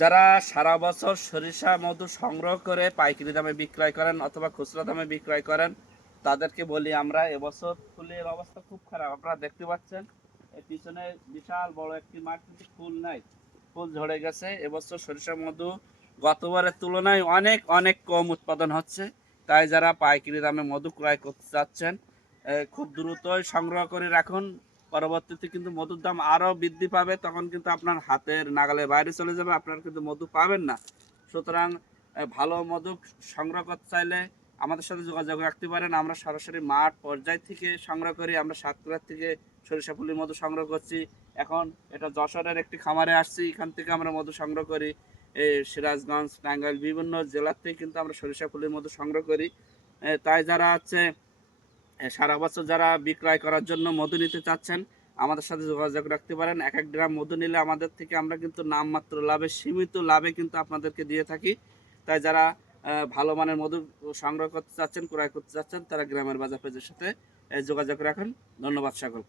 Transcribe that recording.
যারা সারা বছর সরিষা মধু সংগ্রহ করে পাইকারি দামে বিক্রয় করেন অথবা খুচরা দামে বিক্রয় করেন, তাদেরকে বলি আমরা এবছর ফুলের অবস্থা খুব খারাপ। আপনারা দেখতে পাচ্ছেন এই পিছনে বিশাল বড় একটি মাঠ, কিন্তু ফুল নাই, ফুল ঝরে গেছে। এবছর সরিষা মধু গতবারের তুলনায় অনেক অনেক কম উৎপাদন হচ্ছে। তাই যারা পাইকারি দামে মধু ক্রয় করতে চাচ্ছেন, খুব দ্রুতই সংগ্রহ করে রাখুন। পরবর্তীতে কিন্তু মধুর দাম আরও বৃদ্ধি পাবে, তখন কিন্তু আপনার হাতের নাগালের বাইরে চলে যাবে, আপনারা কিন্তু মধু পাবেন না। সুতরাং ভালো মধু সংগ্রহ করতে চাইলে আমাদের সাথে যোগাযোগ রাখতে পারেন। আমরা সরাসরি মাঠ পর্যায় থেকে সংগ্রহ করি। আমরা সাতক্ষীরা থেকে সরিষা ফুলের মধু সংগ্রহ করছি। এখন এটা যশোরের একটি খামারে আসছি, এখান থেকে আমরা মধু সংগ্রহ করি। এই সিরাজগঞ্জ, টাঙ্গাইল বিভিন্ন জেলার থেকে কিন্তু আমরা সরিষা ফুলের মধু সংগ্রহ করি। তাই যারা আছে সারা বছর যারা বিক্রয় করার জন্য মধু নিতে চাচ্ছেন, আমাদের সাথে যোগাযোগ রাখতে পারেন। এক এক গ্রাম মধু নিলে আমাদের থেকে আমরা কিন্তু নামমাত্র লাভে, সীমিত লাভে কিন্তু আপনাদেরকে দিয়ে থাকি। তাই যারা ভালো মানের মধু সংগ্রহ করতে চাচ্ছেন, ক্রয় করতে চাচ্ছেন, তারা গ্রামের বাজার পেজের সাথে যোগাযোগ রাখুন। ধন্যবাদ সকলকে।